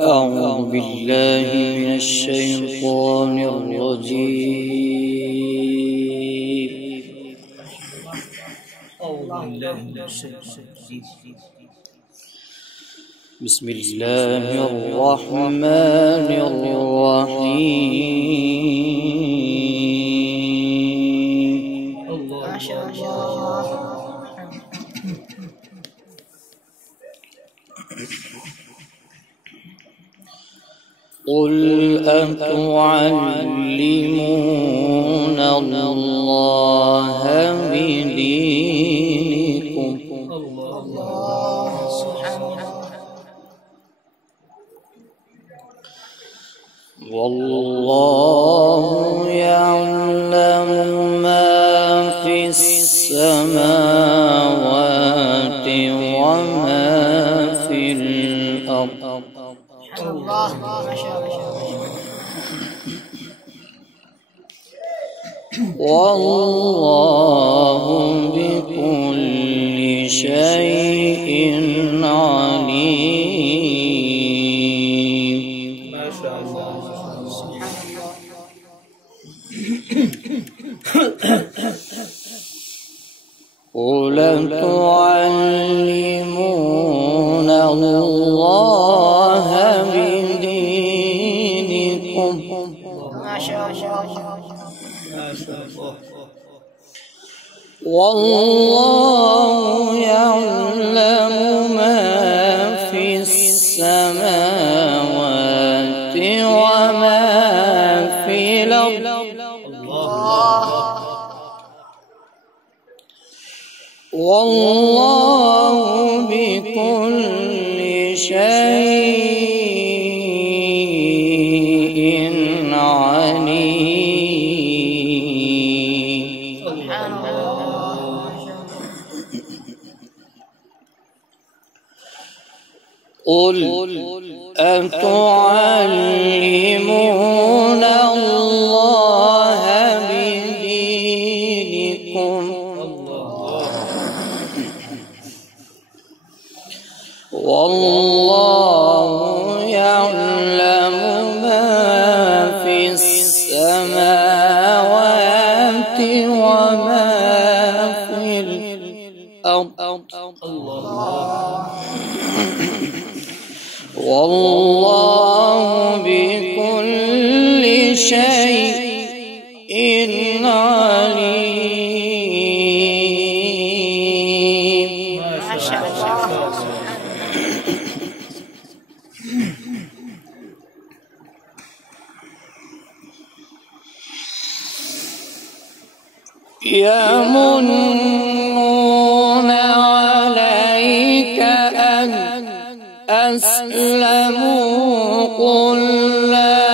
أعوذ بالله من الشيطان الرجيم. بسم الله الرحمن الرحيم. ما شاء الله. قل أتعلمون الله بدينكم والله يعلم ما في السماوات وما في الأرض. الله ما شاء الله. والله بكل شيء عليم. ما شاء الله. سبحان قل تعلمون الله بدينكم ما شاء الله. والله يعلم ما في السماوات وما في الأرض. والله بكل شيء عليم. سبحان الله. قل أتعلمون الله بدينكم والله يعلم ما في السماوات وما في الأرض. والله بكل شيء عليم. ما شاء الله. يمنون عليك أن أسلموا قل لا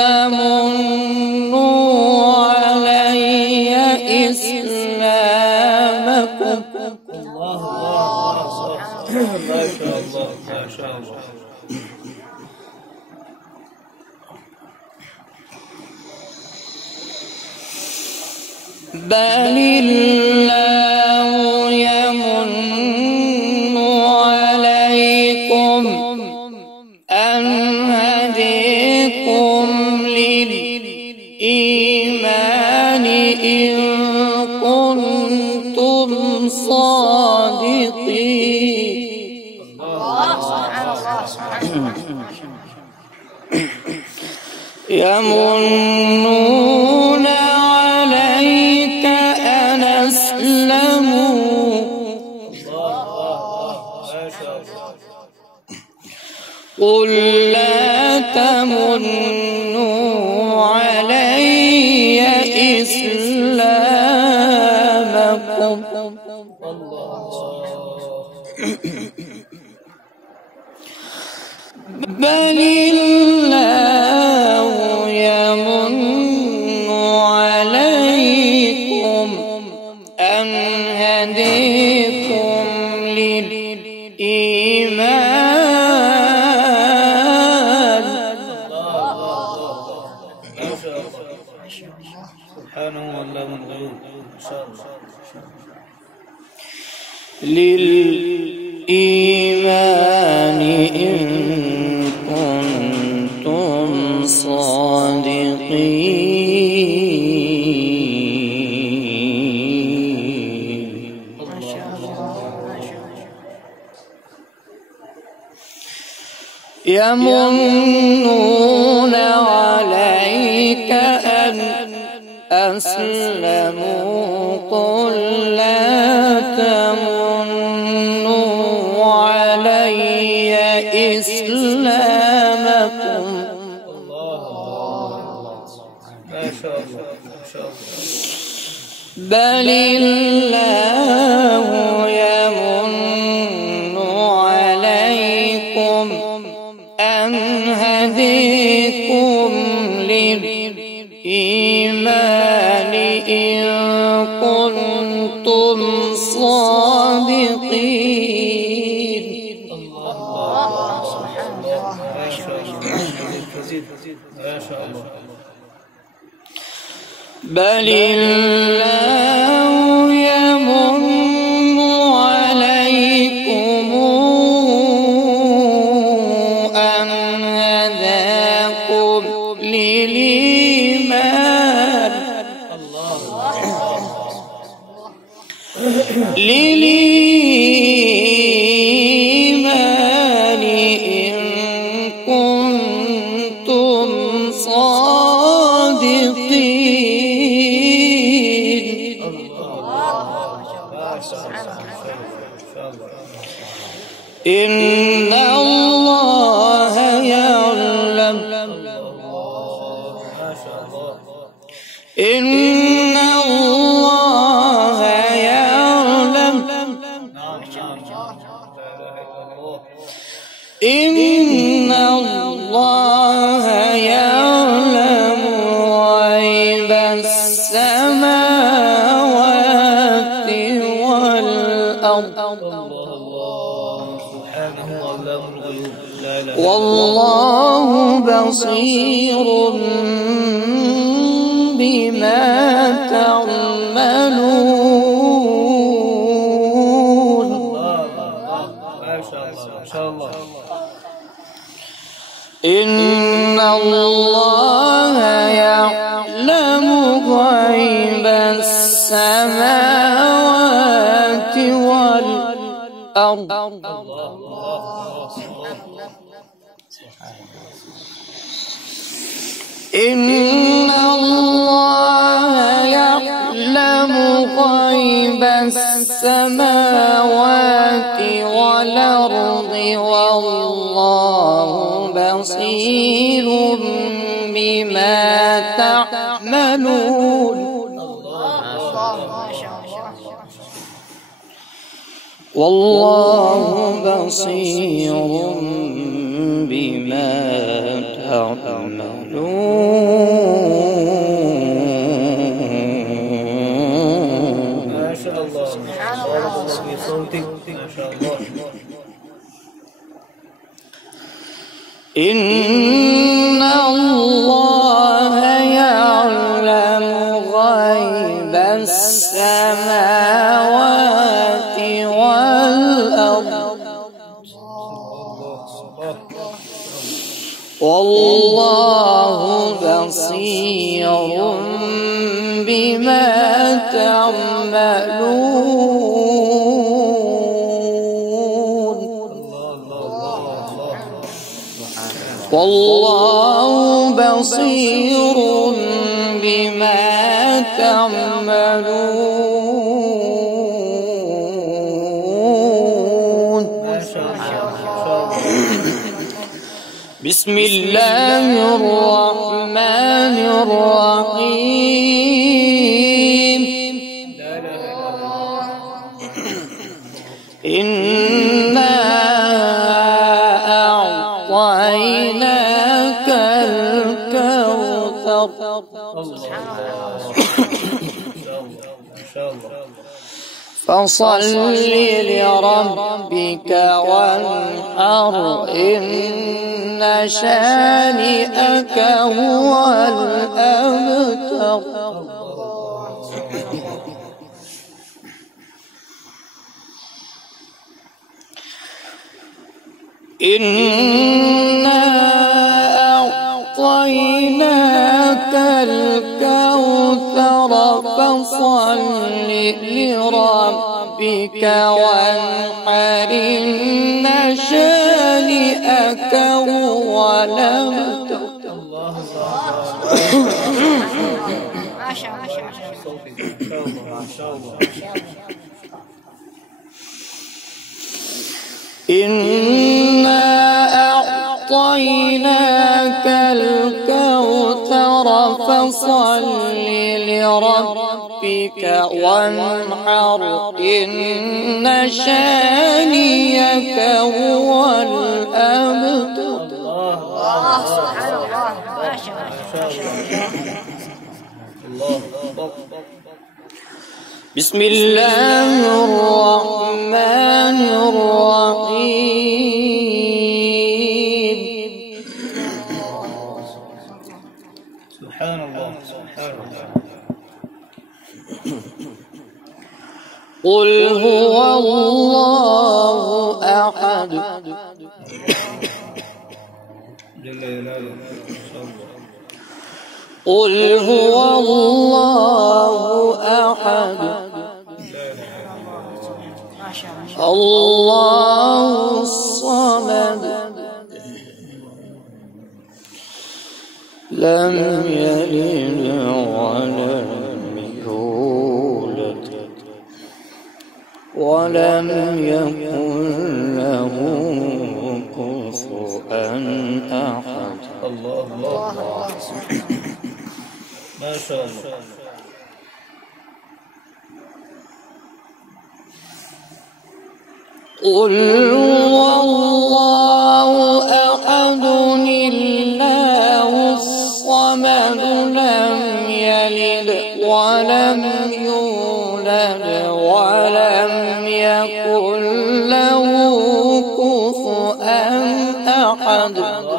تمنوا علي إسلامكم ما شاء الله. ما شاء الله. بل الله يمن عليكم أن هديكم للإيمان إن كنتم صادقين. يمنون عليك أن أسلموا قل لا تمنوا علي إسلامكم بل الله يمن عليكم أن هديكم للإيمان سبحانه وتعالى من غيره. ما شاء الله. للإيمان إن كنتم يمنون عليك أن أسلموا قل لا تمنوا علي إسلامكم ما شاء الله ما شاء الله بل الله يمن عليكم أن هديكم للإيمان إن كنتم صادقين. الله سبحان الله ما شاء الله ما شاء الله بل الله يمن عليكم أن هداكم للإيمان إن كنتم صادقين. إن الله يعلم إن الله يعلم إن الله يعلم غيب السماوات والأرض والله بصير بما تعملون. إن الله يعلم غيب السماوات والأرض إن الله يعلم غيب السماوات والأرض والله بصير بما تعملون. والله بصير بما تعملون. ما شاء الله سبحان الله في صوتك ما شاء الله. إن الله يعلم غيب السماوات والأرض والله بصير بما تعملون. والله بصير بما تعملون. بسم الله الرحمن الرحيم. إنا أعطيناك الكوثر فصل لربك وانحر إن شانئك هو الأبتر. إنا أعطيناك الكوثر فصل لربك وانحر إن شانئك هو الأبتر. ما شاء الله. إنا أعطيناك الكوثر فصل لربك وانحر إن شانئك هو الأبتر. سبحان الله. ما شاء الله. بسم الله الرحمن الرحيم. سبحان الله. قل هو الله أحد قل هو الله أحد الله الصمد لم يلد ولم يولد ولم يكن له كفوا أحد. الله. ما شاء الله. قل هو الله أحد الله الصمد لم يلد ولم يولد ولم يكن له كفوا أحد. سبحان الله.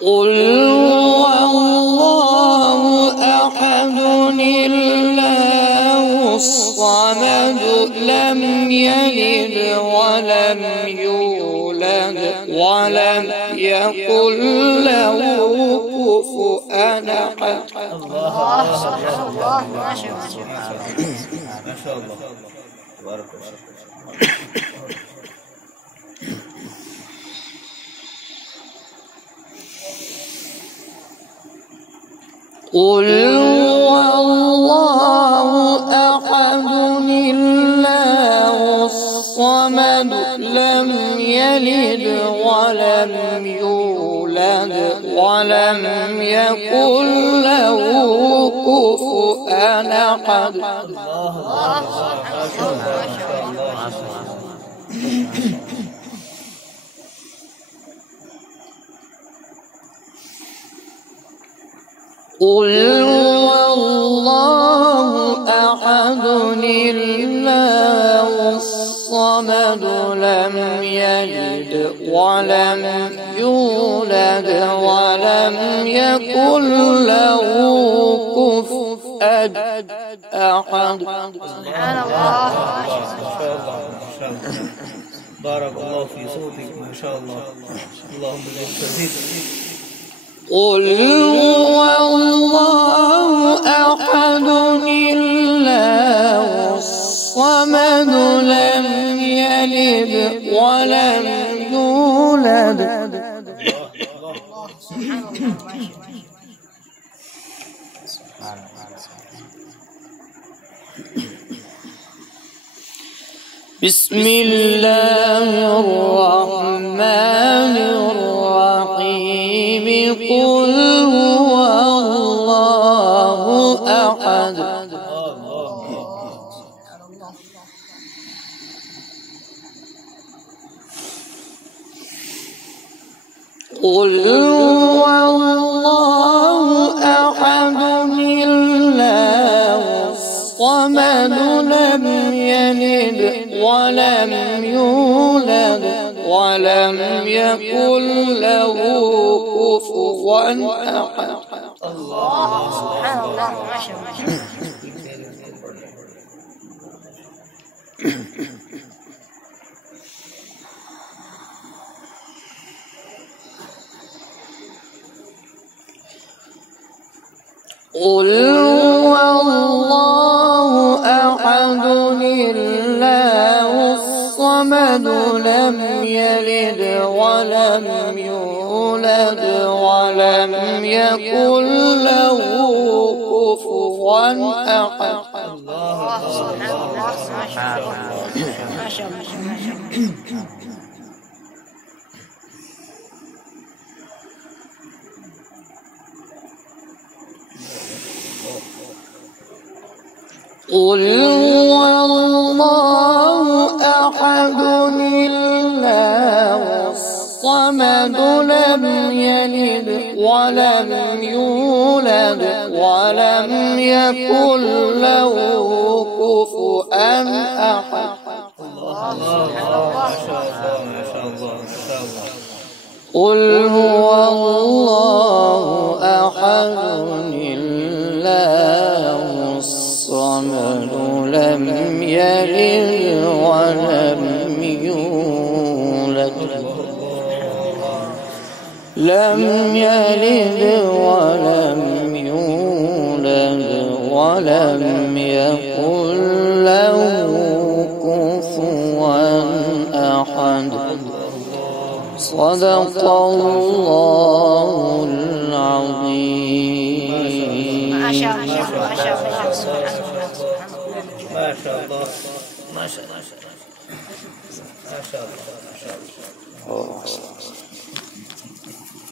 قل هو الله أحد الله الصمد لم يلد ولم يولد ولم يكن له كفوا أحد. سبحان الله. ما شاء الله. تبارك الله. قل هو الله أحد الله الصمد لم يلد ولم يولد ولم يكن له كفوا أحد. قل هو الله أحد الله الصمد لم يلد ولم يولد ولم يكن له كفوا أحد. سبحان الله. ما شاء الله. بارك الله في صوتك. ما شاء الله. اللهم زد. قل هو الله أحد الله الصمد لم يلد ولم يولد بسم الله الرحمن الرحيم. قل هو الله أحد قل هو الله أحد الله الصمد لم يلد ولم يولد ولم يكن له كفوا أحد. سبحان الله. ما شاء الله. قل هو الله أحد الله الصمد لم يلد ولم يولد ولم يكن له كفوا أحد. قل هو الله أحد الله الصمد لم يلد ولم يولد ولم يكن له كفوا أحد. قل هو الله أحد الله الصمد لم يلد ولم يولد ولم يولد ولم يكن له كفوا أحد. صدق الله العظيم. ما شاء الله ما شاء الله ما شاء الله ما شاء الله ما شاء الله.